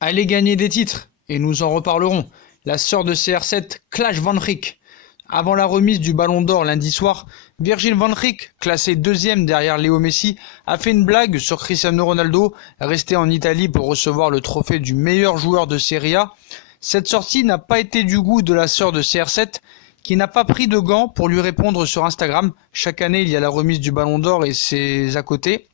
Allez gagner des titres, et nous en reparlerons. La sœur de CR7, Klaas Van Rijk. Avant la remise du Ballon d'Or lundi soir, Virgil van Rijk, classé deuxième derrière Léo Messi, a fait une blague sur Cristiano Ronaldo, resté en Italie pour recevoir le trophée du meilleur joueur de Serie A. Cette sortie n'a pas été du goût de la sœur de CR7, qui n'a pas pris de gants pour lui répondre sur Instagram. Chaque année, il y a la remise du Ballon d'Or et ses à côté.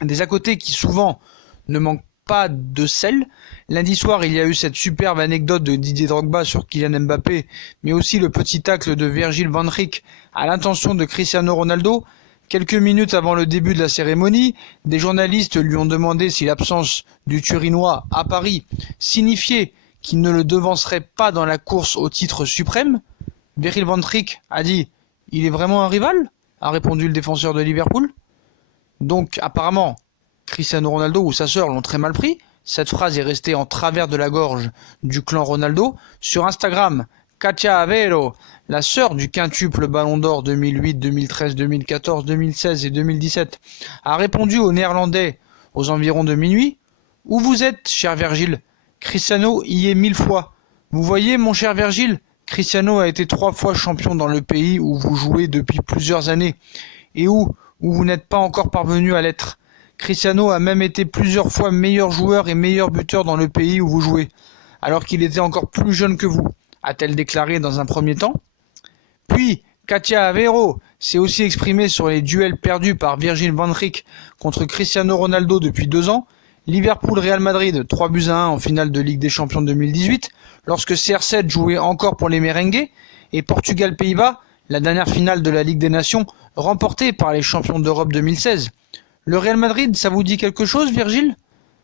Des à côté qui souvent ne manquent pas de sel. Lundi soir, il y a eu cette superbe anecdote de Didier Drogba sur Kylian Mbappé, mais aussi le petit tacle de Virgil van Rijk à l'intention de Cristiano Ronaldo. Quelques minutes avant le début de la cérémonie, des journalistes lui ont demandé si l'absence du Turinois à Paris signifiait qu'il ne le devancerait pas dans la course au titre suprême. Virgil van Rijk a dit « Il est vraiment un rival ?» a répondu le défenseur de Liverpool. Donc apparemment, Cristiano Ronaldo ou sa sœur l'ont très mal pris. Cette phrase est restée en travers de la gorge du clan Ronaldo. Sur Instagram, Katia Avero, la sœur du quintuple Ballon d'Or 2008, 2013, 2014, 2016 et 2017, a répondu aux Néerlandais aux environs de minuit. Où vous êtes, cher Virgile? Cristiano y est 1000 fois. Vous voyez, mon cher Virgile, Cristiano a été 3 fois champion dans le pays où vous jouez depuis plusieurs années et où vous n'êtes pas encore parvenu à l'être. Cristiano a même été plusieurs fois meilleur joueur et meilleur buteur dans le pays où vous jouez, alors qu'il était encore plus jeune que vous, a-t-elle déclaré dans un premier temps. Puis, Katia Avero s'est aussi exprimée sur les duels perdus par Virgil van Rijk contre Cristiano Ronaldo depuis 2 ans, Liverpool-Real Madrid 3-1 en finale de Ligue des Champions 2018, lorsque CR7 jouait encore pour les Merengues, et Portugal-Pays-Bas, la dernière finale de la Ligue des Nations, remportée par les champions d'Europe 2016. Le Real Madrid, ça vous dit quelque chose, Virgile?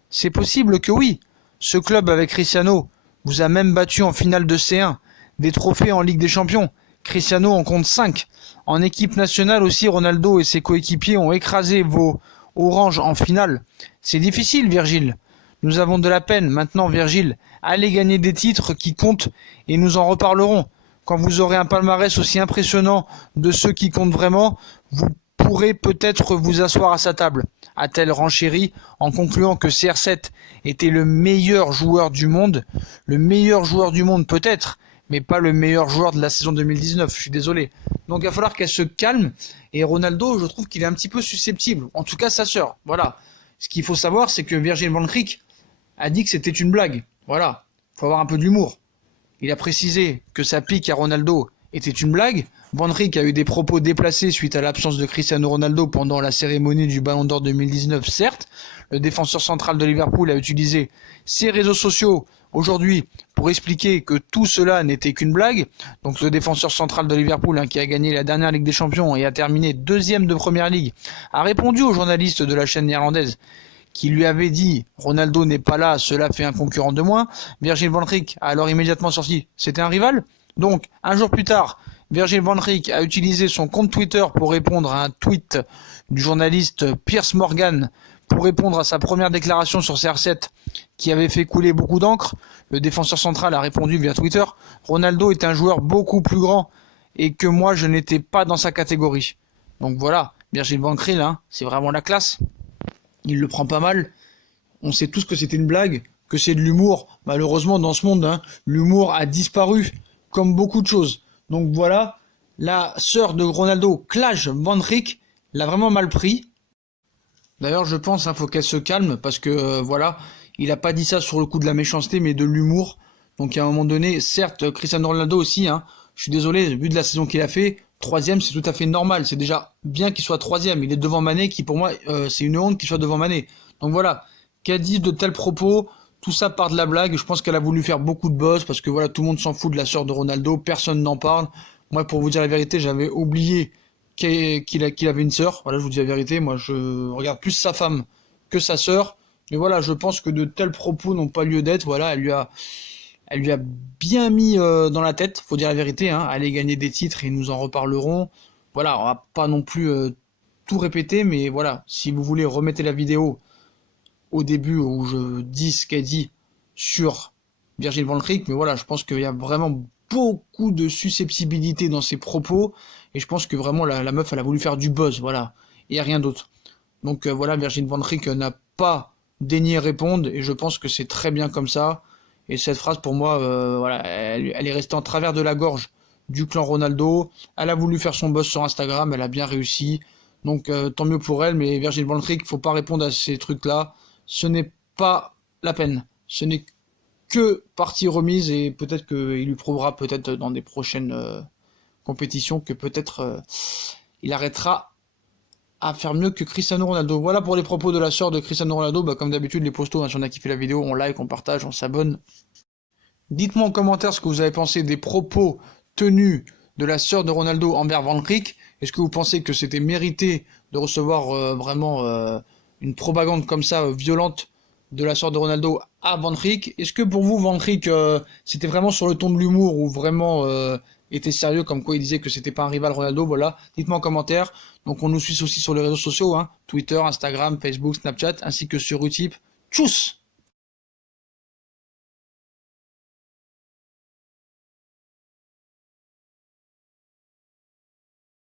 C'est possible que oui. Ce club avec Cristiano vous a même battu en finale de C1, des trophées en Ligue des Champions. Cristiano en compte 5. En équipe nationale aussi, Ronaldo et ses coéquipiers ont écrasé vos oranges en finale. C'est difficile, Virgile. Nous avons de la peine. Maintenant, Virgile, allez gagner des titres qui comptent et nous en reparlerons. Quand vous aurez un palmarès aussi impressionnant de ceux qui comptent vraiment, vous pourrez peut-être vous asseoir à sa table, a-t-elle renchéri en concluant que CR7 était le meilleur joueur du monde. Le meilleur joueur du monde peut-être, mais pas le meilleur joueur de la saison 2019, je suis désolé. Donc il va falloir qu'elle se calme, et Ronaldo, je trouve qu'il est un petit peu susceptible, en tout cas sa sœur, voilà. Ce qu'il faut savoir, c'est que Virgil van Rijk a dit que c'était une blague, voilà, il faut avoir un peu d'humour. Il a précisé que sa pique à Ronaldo était une blague. Van Rijk a eu des propos déplacés suite à l'absence de Cristiano Ronaldo pendant la cérémonie du Ballon d'Or 2019, certes. Le défenseur central de Liverpool a utilisé ses réseaux sociaux aujourd'hui pour expliquer que tout cela n'était qu'une blague. Donc le défenseur central de Liverpool, qui a gagné la dernière Ligue des Champions et a terminé 2e de Première Ligue, a répondu aux journalistes de la chaîne néerlandaise qui lui avait dit « Ronaldo n'est pas là, cela fait un concurrent de moins ». Virgil van Rijk a alors immédiatement sorti « C'était un rival ?» Donc, un jour plus tard, Virgil van Rijk a utilisé son compte Twitter pour répondre à un tweet du journaliste Piers Morgan pour répondre à sa première déclaration sur CR7 qui avait fait couler beaucoup d'encre. Le défenseur central a répondu via Twitter « Ronaldo est un joueur beaucoup plus grand et que moi je n'étais pas dans sa catégorie ». Donc voilà, Virgil van Rijk, c'est vraiment la classe. Il le prend pas mal. On sait tous que c'était une blague, que c'est de l'humour. Malheureusement, dans ce monde, l'humour a disparu, comme beaucoup de choses. Donc voilà, la sœur de Ronaldo, Klaas Van Rijk, l'a vraiment mal pris. D'ailleurs, je pense faut qu'elle se calme, parce que voilà, il a pas dit ça sur le coup de la méchanceté, mais de l'humour. Donc à un moment donné, certes, Cristiano Ronaldo aussi, je suis désolé, vu de la saison qu'il a fait, 3e, c'est tout à fait normal. C'est déjà bien qu'il soit 3e. Il est devant Mané, qui pour moi, c'est une honte qu'il soit devant Mané. Donc voilà, qu'elle dise de tels propos, tout ça part de la blague. Je pense qu'elle a voulu faire beaucoup de buzz, parce que voilà, tout le monde s'en fout de la sœur de Ronaldo, personne n'en parle. Moi, pour vous dire la vérité, j'avais oublié qu'il avait une sœur. Voilà, je vous dis la vérité, moi je regarde plus sa femme que sa sœur. Mais voilà, je pense que de tels propos n'ont pas lieu d'être. Voilà, elle lui a bien mis dans la tête, faut dire la vérité, aller gagner des titres et nous en reparlerons. Voilà, on va pas non plus tout répéter, mais voilà, si vous voulez, remettez la vidéo au début où je dis ce qu'elle dit sur Virgil van Rijk, mais voilà, je pense qu'il y a vraiment beaucoup de susceptibilité dans ses propos, et je pense que vraiment la meuf, elle a voulu faire du buzz, voilà, et rien d'autre. Donc voilà, Virgil van Rijk n'a pas daigné répondre, et je pense que c'est très bien comme ça. Et cette phrase, pour moi, voilà, elle est restée en travers de la gorge du clan Ronaldo. Elle a voulu faire son boss sur Instagram, elle a bien réussi. Donc tant mieux pour elle, mais Virgil van Dijk, faut pas répondre à ces trucs-là. Ce n'est pas la peine. Ce n'est que partie remise, et peut-être qu'il lui prouvera peut-être dans des prochaines compétitions que peut-être il arrêtera à faire mieux que Cristiano Ronaldo. Voilà pour les propos de la sœur de Cristiano Ronaldo. Bah, comme d'habitude, les postos, hein, si on a kiffé la vidéo, on like, on partage, on s'abonne. Dites-moi en commentaire ce que vous avez pensé des propos tenus de la sœur de Ronaldo envers Van Dijk. Est-ce que vous pensez que c'était mérité de recevoir vraiment une propagande comme ça violente de la sœur de Ronaldo à Van Dijk? Est-ce que pour vous, Van Dijk, c'était vraiment sur le ton de l'humour ou vraiment était sérieux, comme quoi il disait que c'était pas un rival Ronaldo? Voilà, dites-moi en commentaire. Donc on nous suit aussi sur les réseaux sociaux, hein, Twitter, Instagram, Facebook, Snapchat, ainsi que sur Utip. Tchuss!